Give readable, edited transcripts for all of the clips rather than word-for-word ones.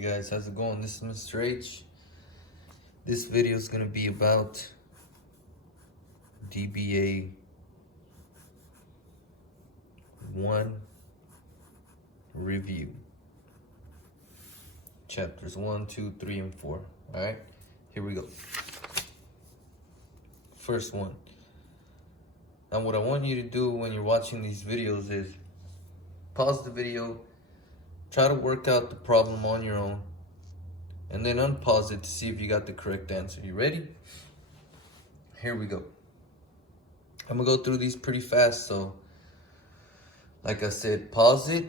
Hey guys, how's it going? This is Mr. H. This video is going to be about DBA 1 review. Chapters 1, 2, 3, and 4. Alright, here we go. First one. Now what I want you to do when you're watching these videos is pause the video, try to work out the problem on your own, and then unpause it to see if you got the correct answer. You ready? Here we go. I'm gonna go through these pretty fast, so like I said, pause it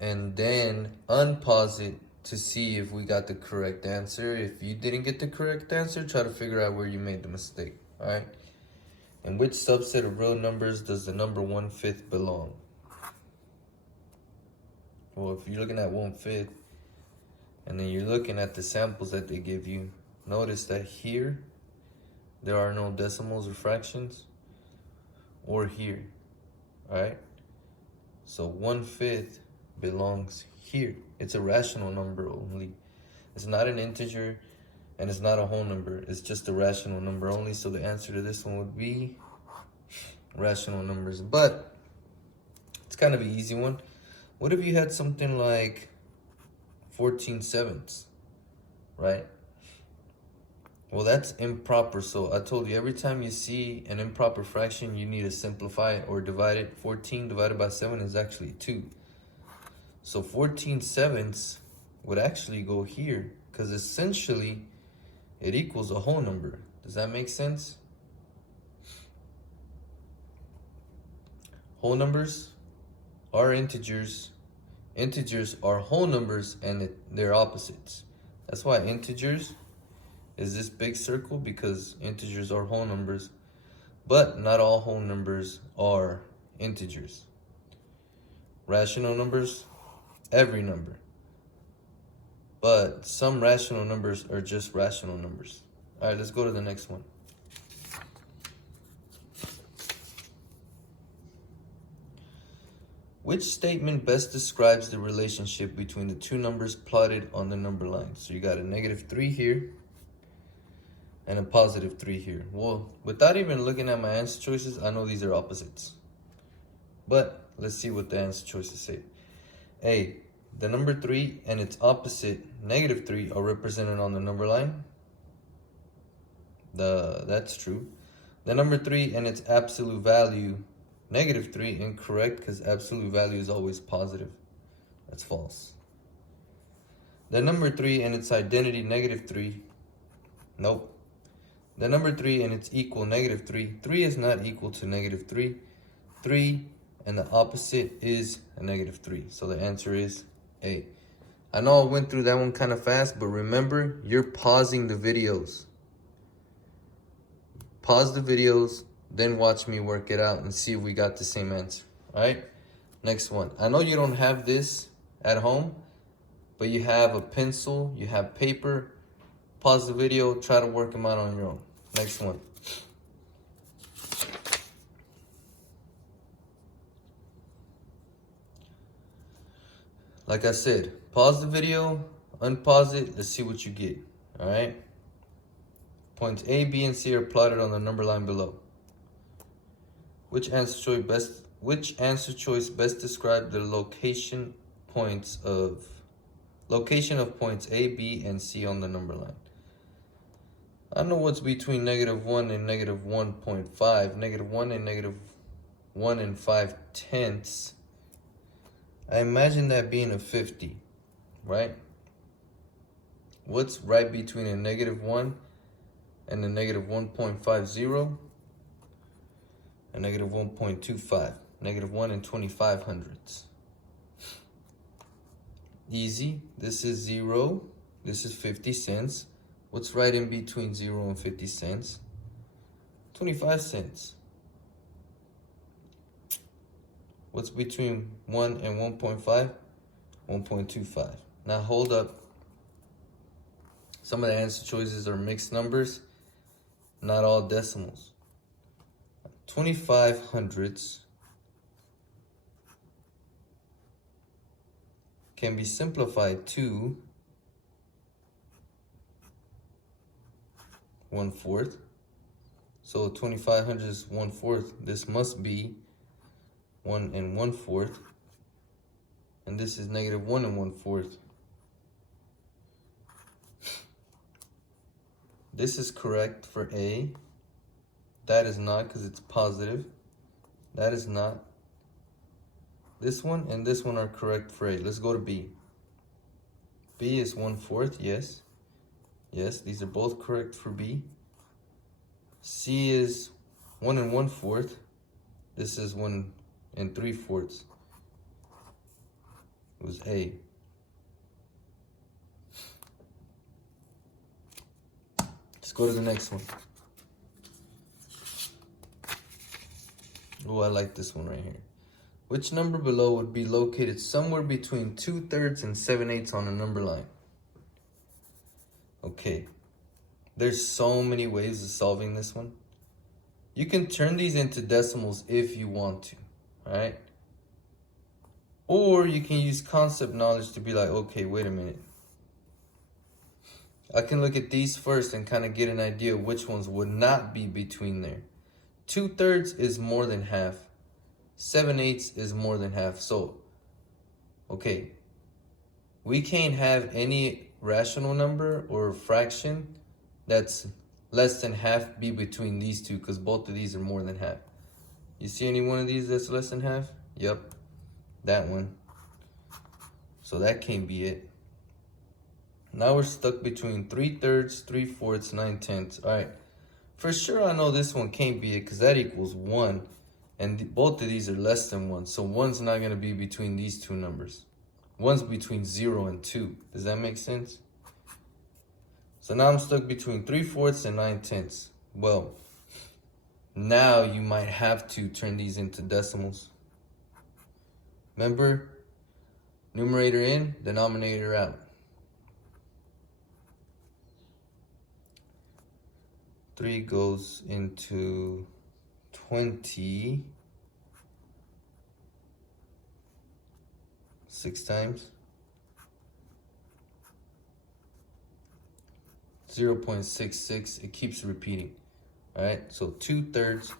and then unpause it to see if we got the correct answer. If you didn't get the correct answer, try to figure out where you made the mistake. All right. In which subset of real numbers does the number 1/5 belong? Well, if you're looking at 1/5 and then you're looking at the samples that they give you, notice that here there are no decimals or fractions, or here. All right. So 1/5 belongs here. It's a rational number only. It's not an integer and it's not a whole number. It's just a rational number only. So the answer to this one would be rational numbers. But it's kind of an easy one. What if you had something like 14/7, right? Well, that's improper. So I told you, every time you see an improper fraction, you need to simplify it or divide it. 14 divided by 7 is actually 2. So 14/7 would actually go here, because essentially it equals a whole number. Does that make sense? Whole numbers are integers. Integers are whole numbers, and they're opposites. That's why integers is this big circle, because integers are whole numbers, but not all whole numbers are integers. Rational numbers, every number. But some rational numbers are just rational numbers. All right, let's go to the next one. Which statement best describes the relationship between the two numbers plotted on the number line? So you got a -3 here and a +3 here. Well, without even looking at my answer choices, I know these are opposites. But let's see what the answer choices say. A, the number 3 and its opposite, -3, are represented on the number line. That's true. The number 3 and its absolute value, -3, incorrect, because absolute value is always positive. That's false. The number 3 and its identity, -3, nope. The number 3 and its equal, -3. 3 is not equal to -3. 3 and the opposite is a -3. So the answer is A. I know I went through that one kind of fast, but remember, you're pausing the videos. Pause the videos, then watch me work it out and see if we got the same answer. All right, next one. I know you don't have this at home, but you have a pencil, you have paper. Pause the video, try to work them out on your own. Next one. Like I said, pause the video, unpause it, let's see what you get. All right. Points A, B, and C are plotted on the number line below. Which answer choice best describes the location of points A, B, and C on the number line? I know what's between -1 and -1.5. -1 and -1 and 5/10. I imagine that being a 50, right? What's right between a -1 and a -1.50? A -1.25. -1 and 25/100. Easy. This is 0. This is 50 cents. What's right in between 0 and 50 cents? 25 cents. What's between 1 and 1.5? 1.25. Now hold up. Some of the answer choices are mixed numbers, not all decimals. 25/100 can be simplified to 1/4. So 2500 is 1/4. This must be 1 1/4. And this is negative 1 1/4. This is correct for A. That is not, because it's positive. That is not. This one and this one are correct for A. Let's go to B. B is 1/4, yes. Yes, these are both correct for B. C is 1 1/4. This is 1 3/4. It was A. Let's go to the next one. Oh, I like this one right here. Which number below would be located somewhere between 2/3 and 7/8 on a number line? Okay, there's so many ways of solving this one. You can turn these into decimals if you want to, all right? Or you can use concept knowledge to be like, okay, wait a minute. I can look at these first and kind of get an idea of which ones would not be between there. 2/3 is more than half. 7/8 is more than half. So, okay, we can't have any rational number or fraction that's less than half be between these two, because both of these are more than half. You see any one of these that's less than half? Yep, that one. So that can't be it. Now we're stuck between 3/3, 3/4, 9/10. All right, for sure I know this one can't be it, because that equals 1. And both of these are less than 1. So 1's not going to be between these two numbers. 1's between 0 and 2. Does that make sense? So now I'm stuck between 3/4 and 9/10. Well, now you might have to turn these into decimals. Remember, numerator in, denominator out. 3 goes into 20 6 times. 0.66. It keeps repeating. All right, so 2/3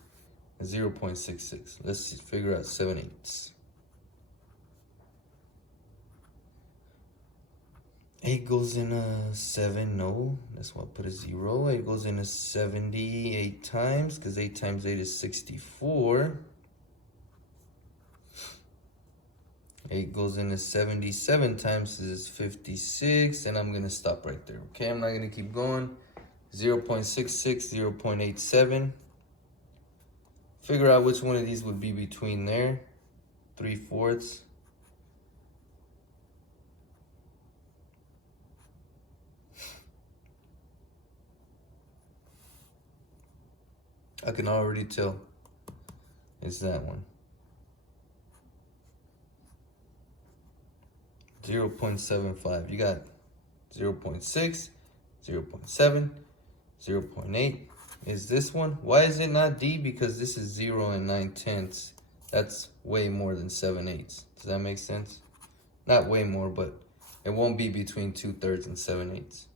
is 0.66. Let's figure out 7/8. 8 goes in a 7, no, that's why I put a 0. 8 goes in a 78 times, because 8 times 8 is 64. 8 goes into 77 times is 56, and I'm gonna stop right there. Okay, I'm not gonna keep going. 0.66, 0.87. Figure out which one of these would be between there. 3/4. I can already tell it's that one. 0.75. You got 0.6, 0.7, 0.8 is this one. Why is it not D? Because this is 0 and 9/10. That's way more than 7/8. Does that make sense? Not way more, but it won't be between 2/3 and 7/8.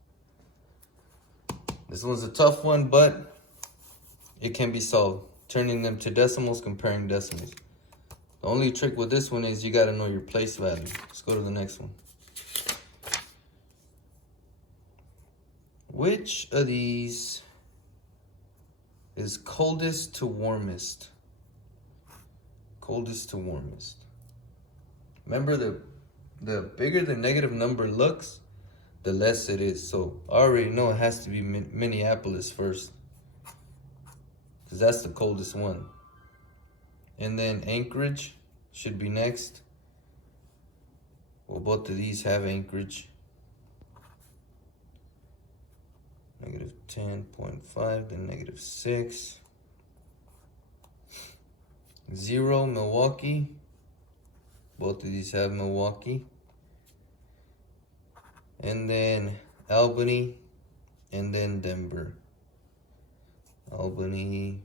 This one's a tough one, but it can be solved. Turning them to decimals, comparing decimals. The only trick with this one is you got to know your place value. Let's go to the next one. Which of these is coldest to warmest? Coldest to warmest. Remember, the bigger the negative number looks, the less it is. So I already know it has to be Minneapolis first, because that's the coldest one. And then Anchorage should be next. Well, both of these have Anchorage. Negative 10.5, then negative 6. 0, Milwaukee. Both of these have Milwaukee. And then Albany, and then Denver. Albany,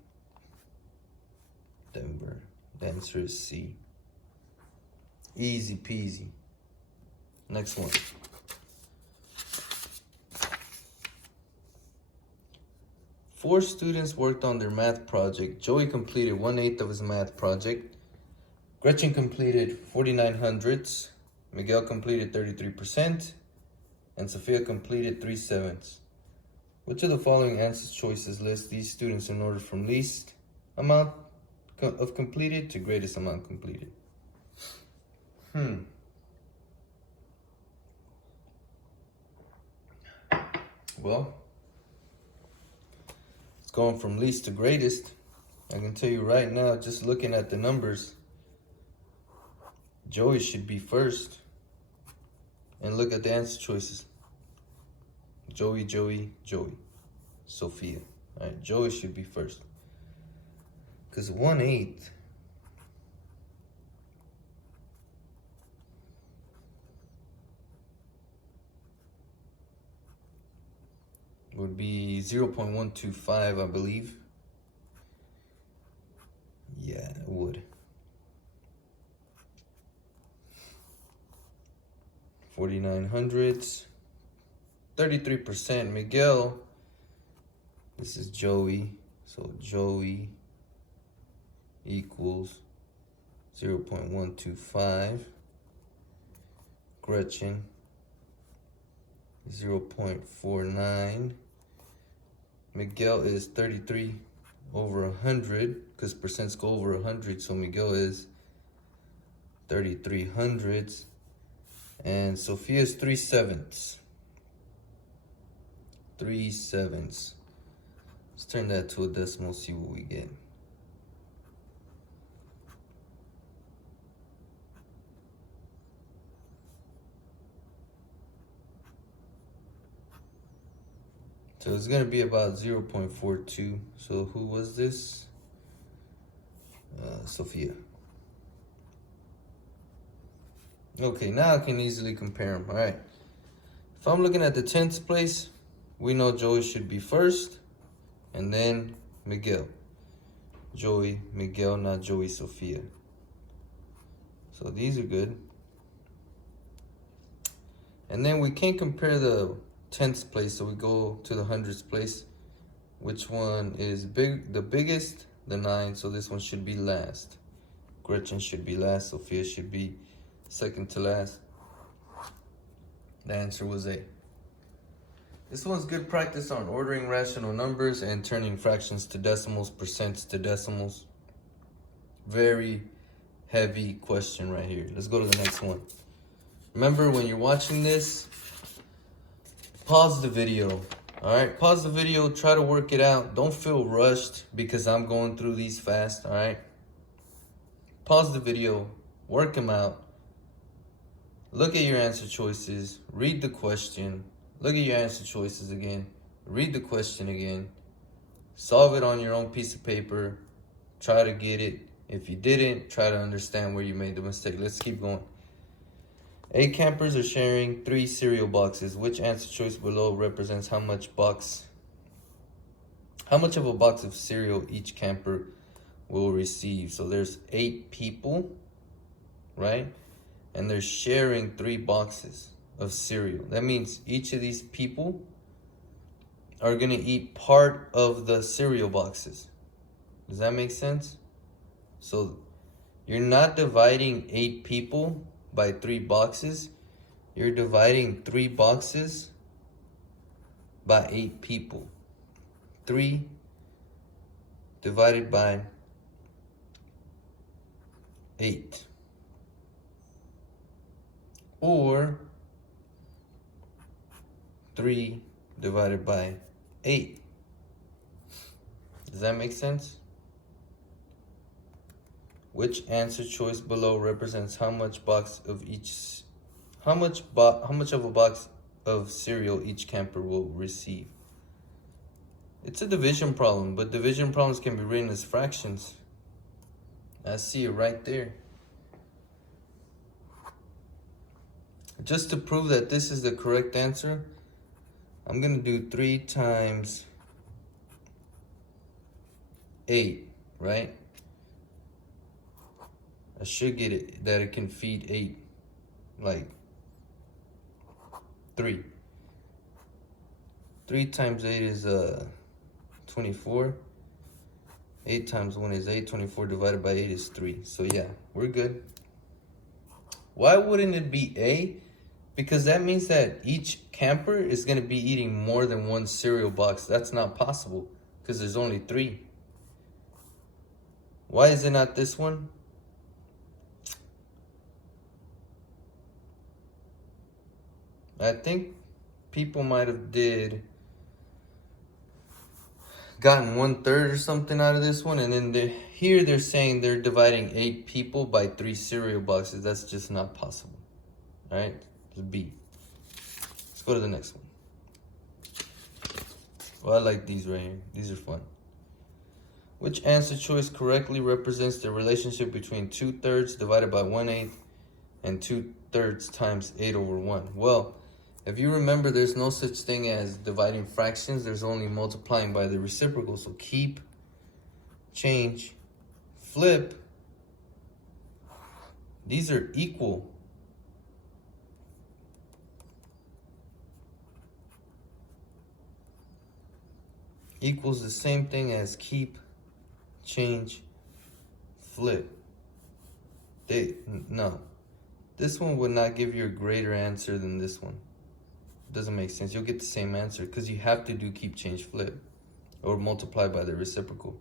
Denver. The answer is C. Easy peasy. Next one. 4 students worked on their math project. Joey completed 1/8 of his math project. Gretchen completed 49/100. Miguel completed 33%. And Sophia completed 3/7. Which of the following answer choices list these students in order from least amount of completed to greatest amount completed? Well, it's going from least to greatest. I can tell you right now, just looking at the numbers, Joey should be first. And look at the answer choices. Joey, Joey, Joey. Sophia. All right, Joey should be first. Because 1/8 would be 0.125, I believe. Yeah, it would. 49/100. 33%. Miguel, this is Joey. So Joey equals 0.125. Gretchen, 0.49. Miguel is 33 over 100, because percents go over 100, so Miguel is 33/100. And Sophia's 3/7. 3/7. Let's turn that to a decimal, see what we get. So it's gonna be about 0.42. So who was this? Sophia. Okay, now I can easily compare them. All right. If I'm looking at the 10th place, we know Joey should be first, and then Miguel. Joey, Miguel, not Joey, Sophia. So these are good. And then we can't compare the 10th place, so we go to the 100th place. Which one is big? The biggest, the 9, so this one should be last. Gretchen should be last, Sophia should be second to last. The answer was A. This one's good practice on ordering rational numbers and turning fractions to decimals, percents to decimals. Very heavy question right here. Let's go to the next one. Remember, when you're watching this, pause the video. All right, pause the video, try to work it out. Don't feel rushed because I'm going through these fast, all right? Pause the video, work them out. Look at your answer choices, read the question, look at your answer choices again, read the question again, solve it on your own piece of paper, try to get it. If you didn't, try to understand where you made the mistake. Let's keep going. 8 campers are sharing 3 cereal boxes. Which answer choice below represents how much of a box of cereal each camper will receive? So there's 8 people, right? And they're sharing 3 boxes of cereal. That means each of these people are gonna eat part of the cereal boxes. Does that make sense? So you're not dividing 8 people by 3 boxes. You're dividing 3 boxes by 8 people. 3 divided by 8. Or 3 divided by 8. Does that make sense? Which answer choice below represents how much of a box of cereal each camper will receive? It's a division problem, but division problems can be written as fractions. I see it right there. Just to prove that this is the correct answer, I'm gonna do 3 times 8, right? I should get it that it can feed 8, like 3. 3 times 8 is 24. 8 times 1 is 8. 24 divided by 8 is 3. So yeah, we're good. Why wouldn't it be A? Because that means that each camper is going to be eating more than one cereal box. That's not possible because there's only 3. Why is it not this one? I think people might have gotten 1/3 or something out of this one, and then here they're saying they're dividing 8 people by 3 cereal boxes. That's just not possible. All right, it's B. Let's go to the next one. Well, I like these right here. These are fun. Which answer choice correctly represents the relationship between 2/3 divided by 1/8 and 2/3 times 8 over 1? Well, if you remember, there's no such thing as dividing fractions. There's only multiplying by the reciprocal. So keep, change, flip. These are equal. Equals the same thing as keep, change, flip. No. This one would not give you a greater answer than this one. Doesn't make sense. You'll get the same answer because you have to do keep, change, flip or multiply by the reciprocal.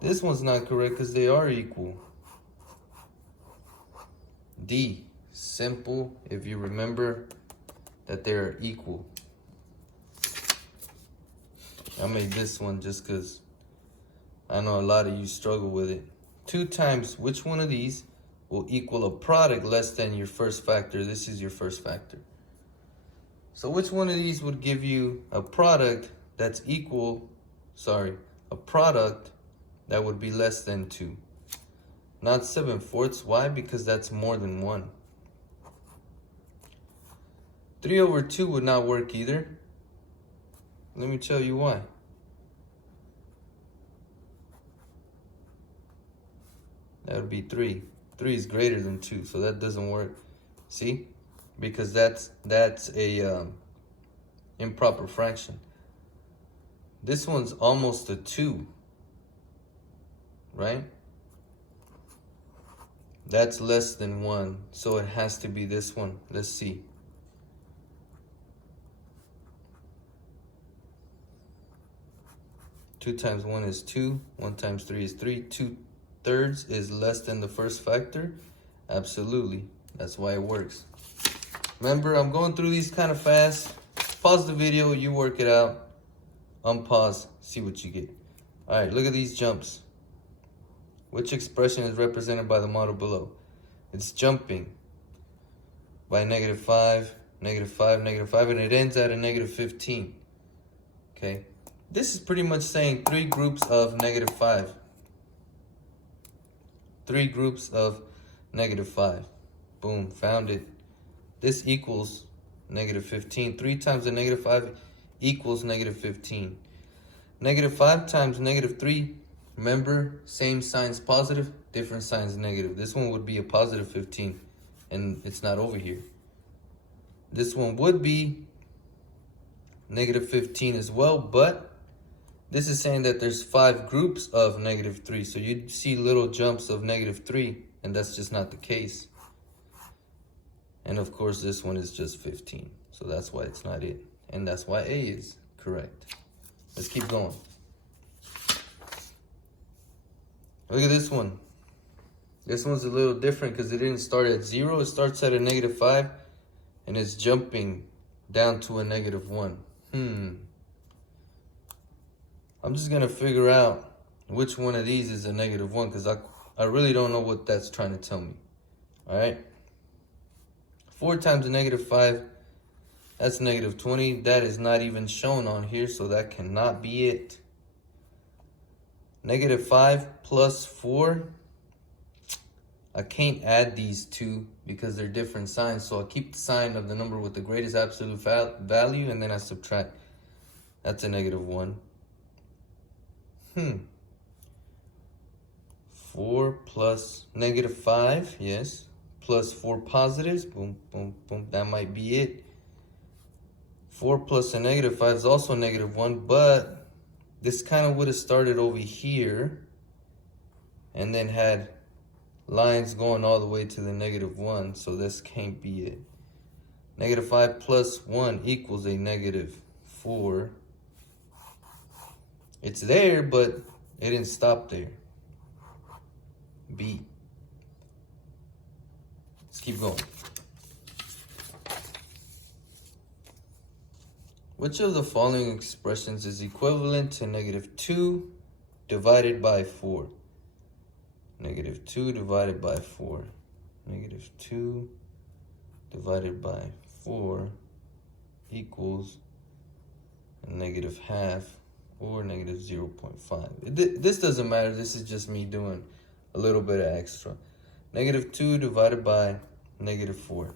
This one's not correct because they are equal. D, simple if you remember that they are equal. I made this one just because I know a lot of you struggle with it. 2 times which one of these will equal a product less than your first factor? This is your first factor. So which one of these would give you a product that's equal, a product that would be less than 2? Not 7/4. Why? Because that's more than 1. 3 over 2 would not work either. Let me tell you why. That would be 3. 3 is greater than 2, so that doesn't work. See? Because that's a improper fraction. This one's almost a 2, right? That's less than 1, so it has to be this one. Let's see. Two times 1 is 2. 1 times 3 is 3. 2/3 is less than the first factor. Absolutely. That's why it works. Remember, I'm going through these kind of fast. Pause the video, you work it out. Unpause, see what you get. All right, look at these jumps. Which expression is represented by the model below? It's jumping by -5, -5, -5, and it ends at a -15. Okay, this is pretty much saying 3 groups of -5. 3 groups of -5. Boom, found it. This equals -15. 3 times a -5 equals -15. -5 times -3. Remember, same signs positive, different signs negative. This one would be a positive 15, and it's not over here. This one would be -15 as well, but this is saying that there's 5 groups of -3. So you'd see little jumps of -3, and that's just not the case. And of course, this one is just 15. So that's why it's not it. And that's why A is correct. Let's keep going. Look at this one. This one's a little different because it didn't start at 0. It starts at a -5 and it's jumping down to a -1. I'm just going to figure out which one of these is a -1 because I really don't know what that's trying to tell me. All right. 4 times a -5, that's -20. That is not even shown on here, so that cannot be it. -5 plus 4. I can't add these two because they're different signs, so I keep the sign of the number with the greatest absolute value, and then I subtract. That's a -1. 4 plus -5, yes. Plus 4 positives, boom, boom, boom, that might be it. 4 plus a -5 is also -1, but this kind of would have started over here and then had lines going all the way to the -1, so this can't be it. -5 plus 1 equals a -4. It's there, but it didn't stop there. B. Let's keep going. Which of the following expressions is equivalent to -2 divided by 4? -2 divided by 4. -2 divided by 4 equals a -1/2 or -0.5. This doesn't matter. This is just me doing a little bit of extra. -2 divided by -4.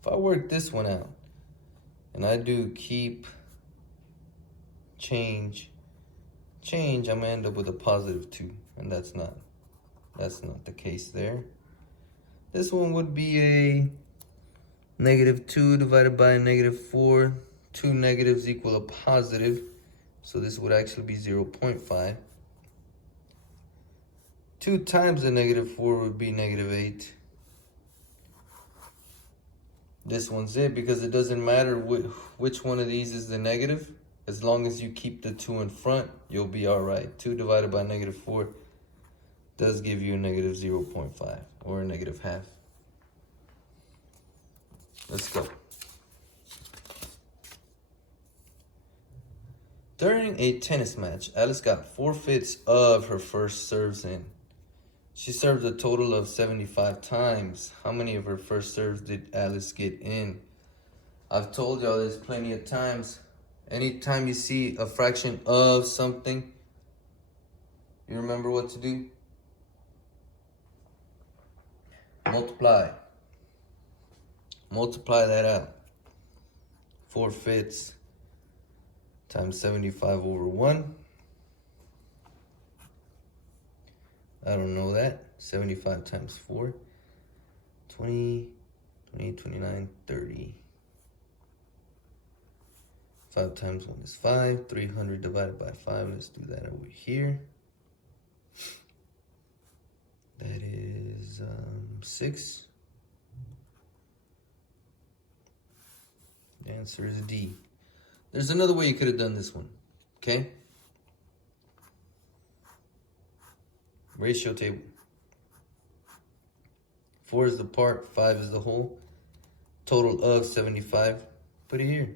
If I work this one out and I do keep change, I'm gonna end up with a +2, and that's not the case there. This one would be a -2 divided by a -4. Two negatives equal a positive, so this would actually be 0.5. 2 times the -4 would be -8. This one's it, because it doesn't matter which one of these is the negative. As long as you keep the 2 in front, you'll be all right. 2 divided by -4 does give you a -0.5 or a -1/2. Let's go. During a tennis match, Alice got 4/5 of her first serves in. She served a total of 75 times. How many of her first serves did Alice get in? I've told y'all this plenty of times. Anytime you see a fraction of something, you remember what to do? Multiply. Multiply that out. 4/5 times 75 over 1. I don't know that. 75 times 4. 20, 28, 29, 30. 5 times 1 is 5. 300 divided by 5. Let's do that over here. That is 6. The answer is D. There's another way you could have done this one, okay? Ratio table. 4 is the part, 5 is the whole. Total of 75. Put it here,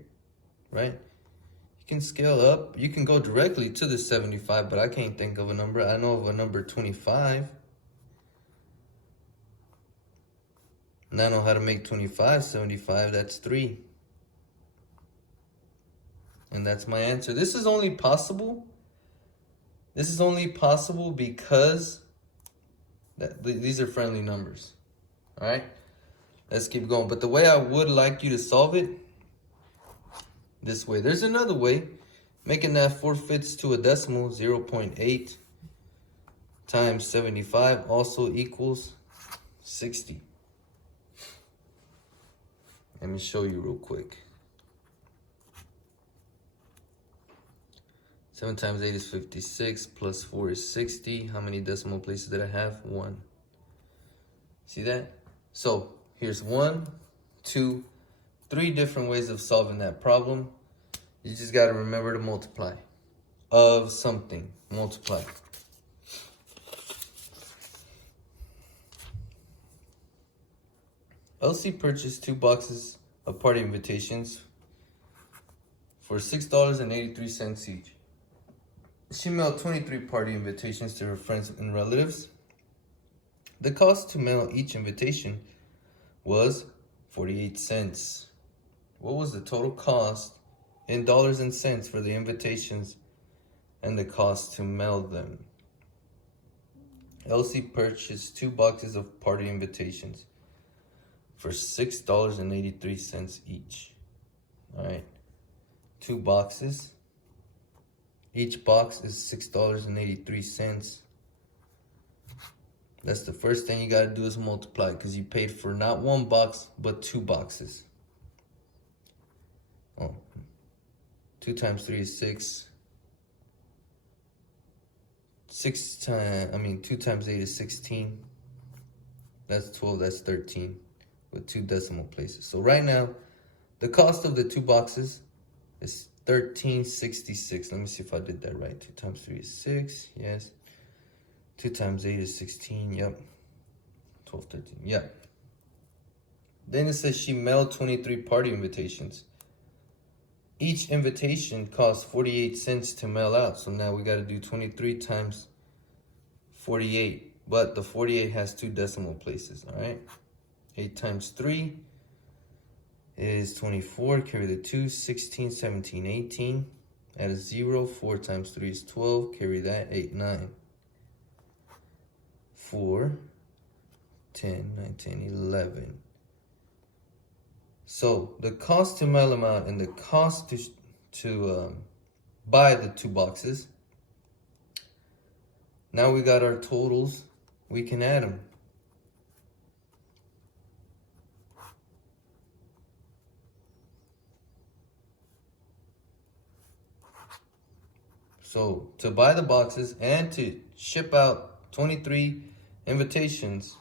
right? You can scale up. You can go directly to the 75, but I can't think of a number. I know of a number 25. And I know how to make 25 75. That's 3. And that's my answer. This is only possible because these are friendly numbers. All right, let's keep going. But the way I would like you to solve it, this way. There's another way. Making that 4/5 to a decimal, 0.8 times 75 also equals 60. Let me show you real quick. 7 times 8 is 56, plus 4 is 60. How many decimal places did I have? 1. See that? So here's 1, 2, 3 different ways of solving that problem. You just got to remember to multiply. Of something, multiply. Elsie purchased 2 boxes of party invitations for $6.83 each. She mailed 23 party invitations to her friends and relatives. The cost to mail each invitation was 48 cents. What was the total cost in dollars and cents for the invitations and the cost to mail them? Elsie purchased 2 boxes of party invitations for $6.83 each. All right, 2 boxes. Each box is $6.83. That's the first thing you got to do is multiply, because you paid for not 1 box, but 2 boxes. Oh, 2 times 3 is 6. 2 times 8 is 16. That's 12, that's 13 with 2 decimal places. So right now, the cost of the 2 boxes is $13.66. Let me see if I did that right. 2 times 3 is 6, yes. 2 times 8 is 16, yep. 12, 13, yep. Then it says she mailed 23 party invitations. Each invitation costs 48 cents to mail out. So now we got to do 23 times 48. But the 48 has 2 decimal places, all right? 8 times 3 is 24. Carry the 2, 16, 17, 18. Add a 0. 4 times 3 is 12. Carry that, 8, 9. 4, 10, 9, 10, 11. So the cost to mail them out and the cost to buy the 2 boxes. Now we got our totals. We can add them. So to buy the boxes and to ship out 23 invitations,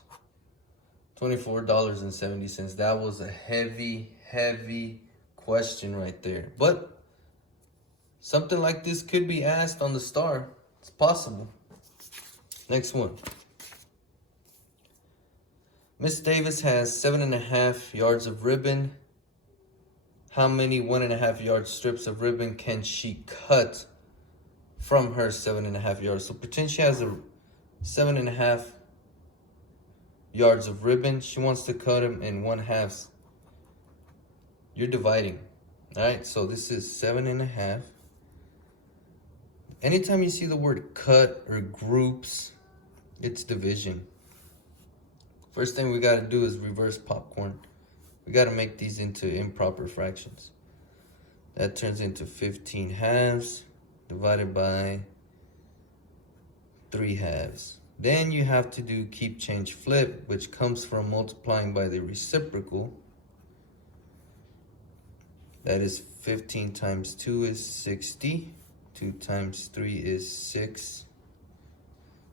$24.70. That was a heavy question right there. But something like this could be asked on the star. It's possible. Next one. Miss Davis has 7.5 yards of ribbon. How many 1.5 yard strips of ribbon can she cut from her 7.5 yards? So pretend she has a 7.5 yards of ribbon. She wants to cut them in 1/2. You're dividing. All right, so this is 7.5. Anytime you see the word cut or groups, it's division. First thing we got to do is reverse popcorn. We got to make these into improper fractions. That turns into 15 halves divided by 3 halves. Then you have to do keep, change, flip, which comes from multiplying by the reciprocal. That is 15 times 2 is 60. 2 times 3 is 6.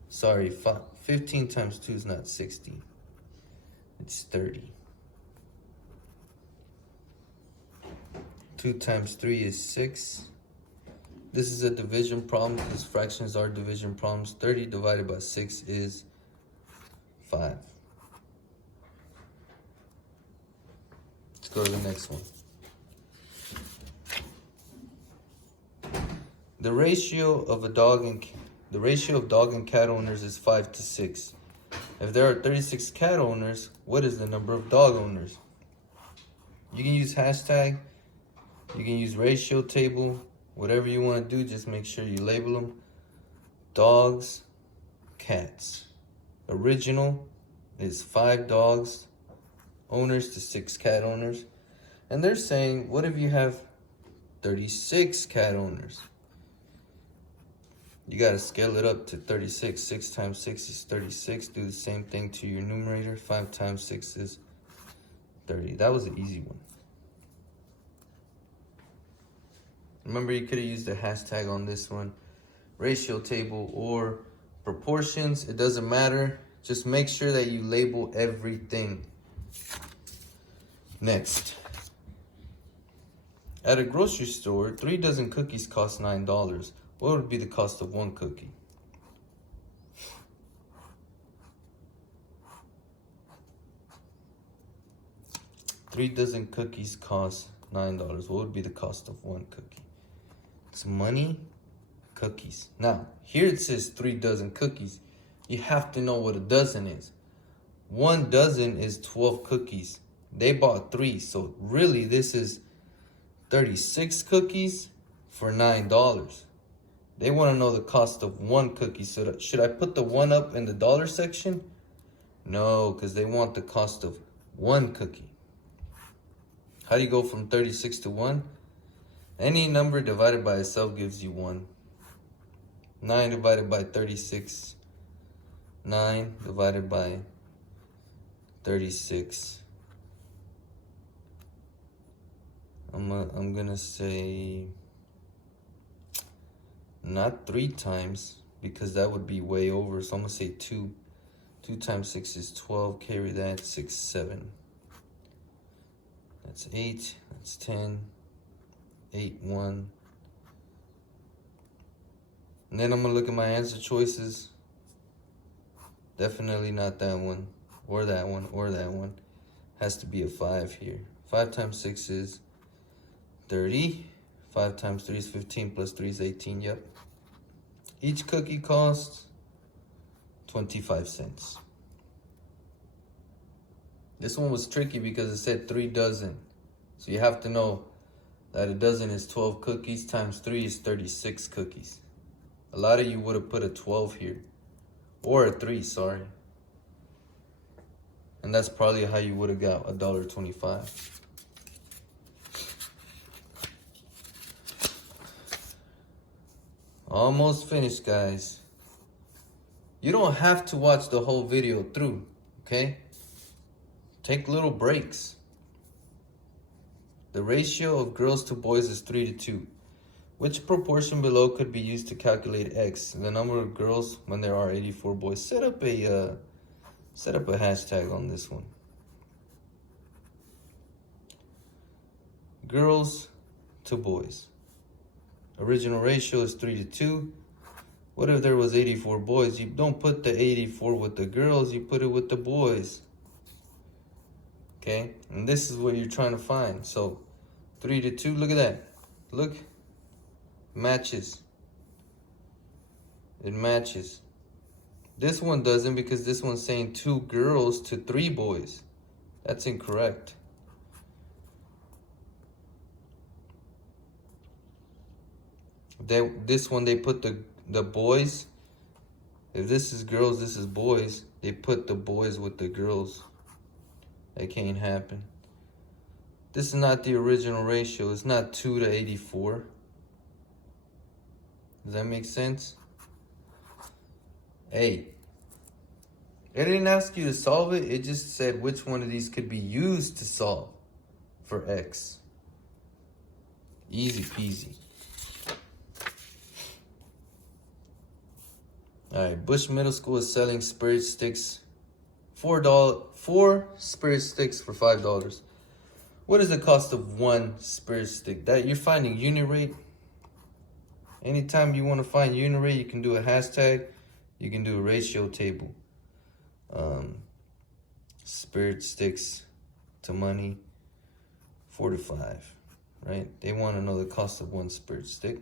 Sorry, 15 times 2 is not 60. It's 30. 2 times 3 is 6. This is a division problem because fractions are division problems. 30 divided by 6 is 5. Let's go to the next one. The ratio of dog and cat owners is 5 to 6. If there are 36 cat owners, what is the number of dog owners? You can use hashtag, you can use ratio table, whatever you want to do, just make sure you label them. Dogs, cats. Original is 5 dogs owners to 6 cat owners. And they're saying, what if you have 36 cat owners? You got to scale it up to 36. 6 times 6 is 36. Do the same thing to your numerator. 5 times 6 is 30. That was an easy one. Remember, you could have used a hashtag on this one. Ratio table or proportions. It doesn't matter. Just make sure that you label everything. Next. At a grocery store, 3 dozen cookies cost $9. What would be the cost of 1 cookie? Three dozen cookies cost $9. What would be the cost of 1 cookie? It's money, cookies. Now, here it says 3 dozen cookies. You have to know what a dozen is. 1 dozen is 12 cookies. They bought 3, so really this is 36 cookies for $9. They want to know the cost of 1 cookie. So should I put the 1 up in the dollar section? No, because they want the cost of 1 cookie. How do you go from 36 to 1? Any number divided by itself gives you 1. 9 divided by 36. 9 divided by 36. I'm gonna say not 3 times, because that would be way over. So I'm gonna say 2. 2 times 6 is 12. Carry that. 6, 7. That's 8. That's 10. 8, 1. And then I'm gonna look at my answer choices. Definitely not that one, or that one, or that one. Has to be a 5 here. 5 times 6 is 30. 5 times 3 is 15, plus 3 is 18, yep. Each cookie costs 25 cents. This one was tricky because it said 3 dozen. So you have to know that a dozen is 12 cookies times 3 is 36 cookies. A lot of you would have put a 12 here. Or a 3, sorry. And that's probably how you would have got $1.25. Almost finished, guys. You don't have to watch the whole video through, okay? Take little breaks. The ratio of girls to boys is 3 to 2. Which proportion below could be used to calculate X, the number of girls when there are 84 boys? Set up a hashtag on this one. Girls to boys. Original ratio is 3 to 2. What if there was 84 boys? You don't put the 84 with the girls, you put it with the boys. Okay? And this is what you're trying to find. So 3 to 2, look at that. Look. Matches. It matches. This one doesn't, because this one's saying 2 girls to 3 boys. That's incorrect. This one, they put the boys. If this is girls, this is boys. They put the boys with the girls. That can't happen. This is not the original ratio. It's not 2 to 84. Does that make sense? Hey, it didn't ask you to solve it. It just said which one of these could be used to solve for X. Easy peasy. Alright, Bush Middle School is selling spirit sticks. $4 spirit sticks for $5. What is the cost of 1 spirit stick? That you're finding unit rate. Anytime you want to find unit rate, you can do a hashtag. You can do a ratio table. Spirit sticks to money, 4 to 5, right? They want to know the cost of 1 spirit stick.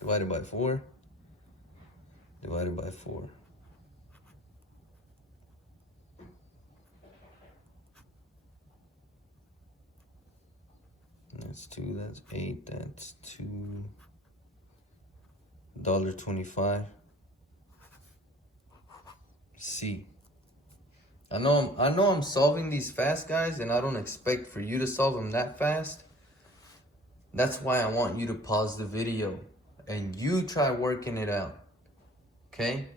Divided by 4. Divided by 4. That's 2, that's 8, that's $2.25. C. I know I'm solving these fast, guys, and I don't expect for you to solve them that fast. That's why I want you to pause the video and you try working it out. Okay?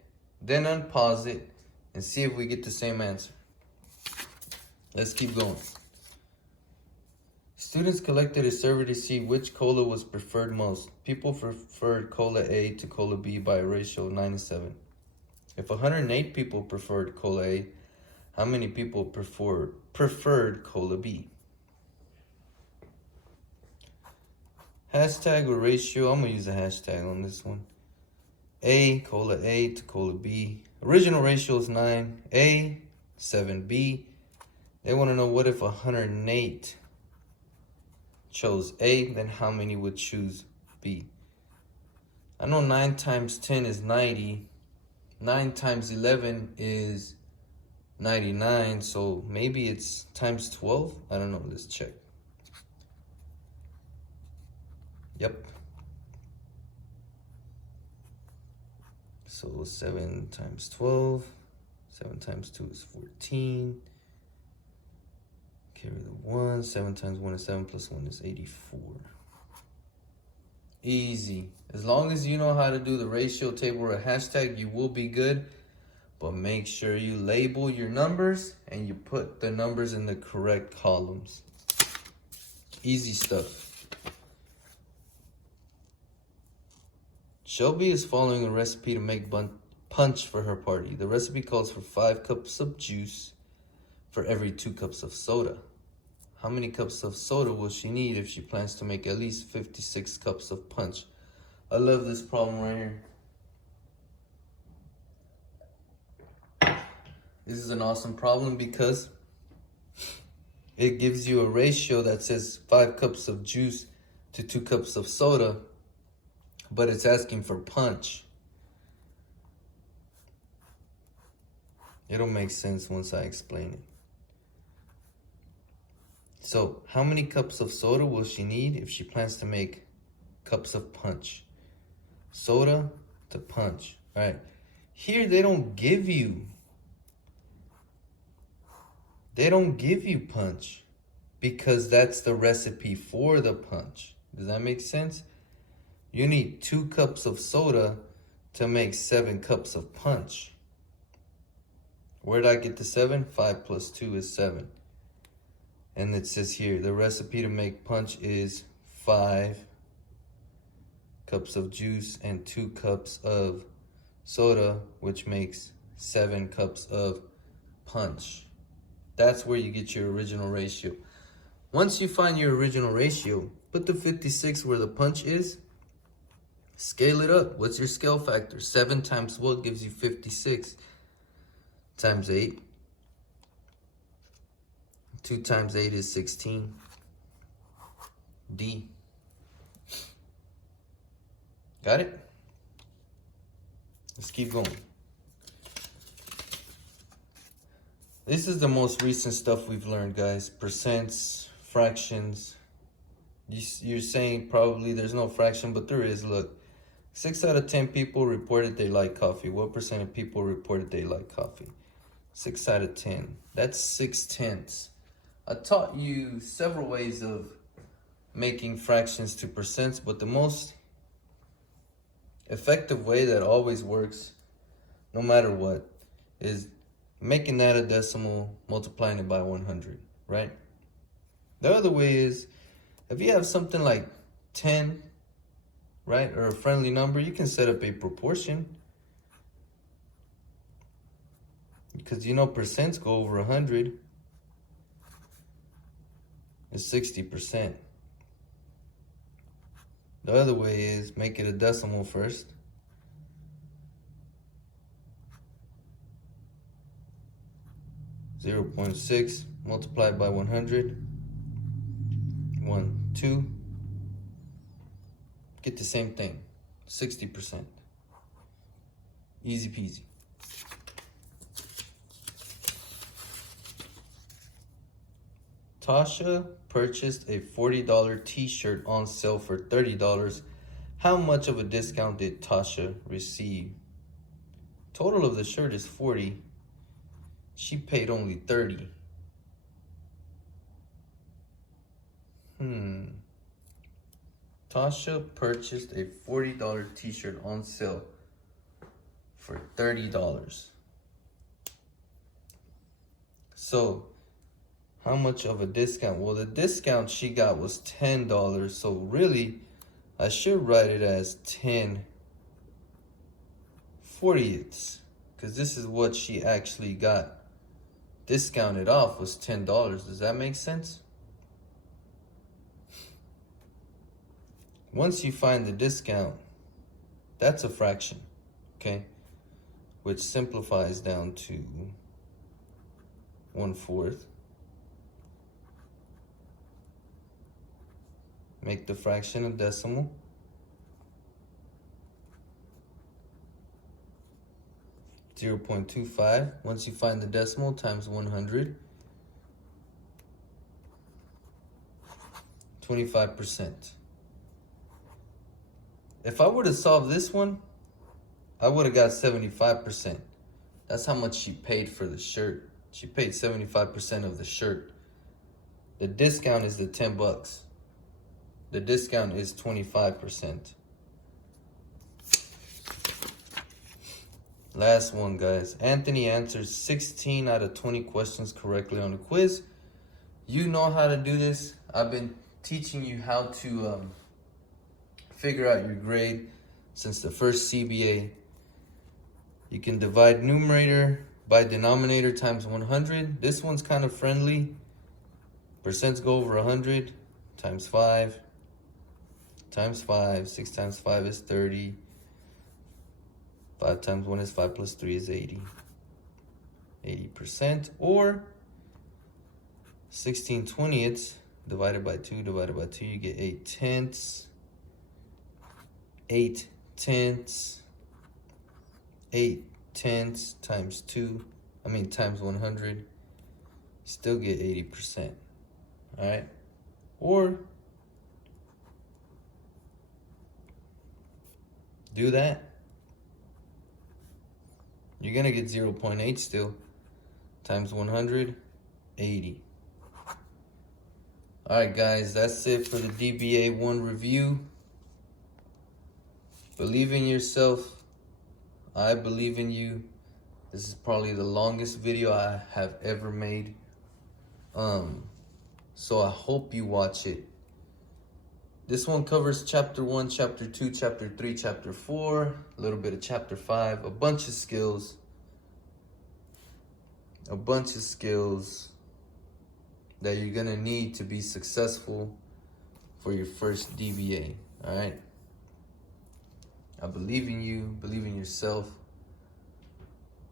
Then unpause it and see if we get the same answer. Let's keep going. Students collected a survey to see which cola was preferred most. People preferred cola A to cola B by a ratio of 9 to 7. If 108 people preferred cola A, how many people preferred cola B? Hashtag or ratio. I'm going to use a hashtag on this one. Cola A to cola B. Original ratio is 9. A, 7. B. They want to know, what if 108 chose A, then how many would choose B? I know 9 times 10 is 90. 9 times 11 is 99. So maybe it's times 12. I don't know. Let's check. Yep. So 7 times 12. 7 times 2 is 14. Carry the 1. 7 times 1 is 7 plus 1 is 84. Easy. As long as you know how to do the ratio table or a hashtag, you will be good. But make sure you label your numbers and you put the numbers in the correct columns. Easy stuff. Shelby is following a recipe to make punch for her party. The recipe calls for 5 cups of juice for every 2 cups of soda. How many cups of soda will she need if she plans to make at least 56 cups of punch? I love this problem right here. This is an awesome problem because it gives you a ratio that says 5 cups of juice to 2 cups of soda, but it's asking for punch. It'll make sense once I explain it. So, how many cups of soda will she need if she plans to make cups of punch? Soda to punch. All right. Here they don't give you punch because that's the recipe for the punch. Does that make sense? You need 2 cups of soda to make 7 cups of punch. Where did I get the 7? 5 plus 2 is 7. And it says here, the recipe to make punch is 5 cups of juice and 2 cups of soda, which makes 7 cups of punch. That's where you get your original ratio. Once you find your original ratio, put the 56 where the punch is, scale it up. What's your scale factor? 7 times what gives you 56? Times 8. 2 times 8 is 16. D. Got it? Let's keep going. This is the most recent stuff we've learned, guys. Percents, fractions. You're saying probably there's no fraction, but there is. Look, 6 out of 10 people reported they like coffee. What percent of people reported they like coffee? 6 out of 10. That's 6/10. I taught you several ways of making fractions to percents, but the most effective way that always works, no matter what, is making that a decimal, multiplying it by 100, right? The other way is, if you have something like 10, right, or a friendly number, you can set up a proportion. Because you know percents go over 100. It's 60%. The other way is make it a decimal first. .6 multiplied by 100. 1, 2. Get the same thing. 60%. Easy peasy. Tasha purchased a $40 t-shirt on sale for $30. How much of a discount did Tasha receive? Total of the shirt is $40. She paid only $30. Tasha purchased a $40 t-shirt on sale for $30. So, how much of a discount? Well, the discount she got was $10. So really, I should write it as 10/40ths, because this is what she actually got discounted off, was $10. Does that make sense? Once you find the discount, that's a fraction, okay? Which simplifies down to 1/4. Make the fraction a decimal. .25. Once you find the decimal, times 100. 25%. If I were to solve this one, I would have got 75%. That's how much she paid for the shirt. She paid 75% of the shirt. The discount is the $10. The discount is 25%. Last one, guys. Anthony answers 16 out of 20 questions correctly on the quiz. You know how to do this. I've been teaching you how to figure out your grade since the first CBA. You can divide numerator by denominator times 100. This one's kind of friendly. Percents go over 100 times 5 times 5. 6 times 5 is 30. 5 times 1 is 5 plus 3 is 80. 80%, or 16/20ths divided by 2 divided by 2, you get 8/10. 8/10. 8/10 times 2, times 100, you still get 80%. All right, or do that. You're gonna get 0.8 still. Times 100, 80. All right, guys, that's it for the DBA 1 review. Believe in yourself. I believe in you. This is probably the longest video I have ever made. So I hope you watch it. This one covers chapter 1, chapter 2, chapter 3, chapter 4, a little bit of chapter 5, a bunch of skills. A bunch of skills that you're gonna need to be successful for your first DBA, all right? I believe in you, believe in yourself.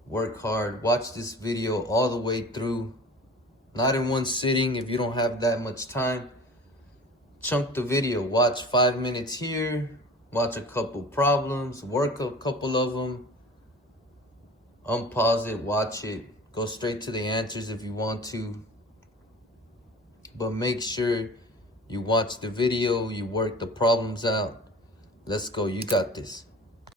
Work hard, watch this video all the way through. Not in one sitting if you don't have that much time. Chunk the video, watch 5 minutes here, watch a couple problems, work a couple of them, unpause it, watch it, go straight to the answers if you want to. But make sure you watch the video, you work the problems out. Let's go, you got this.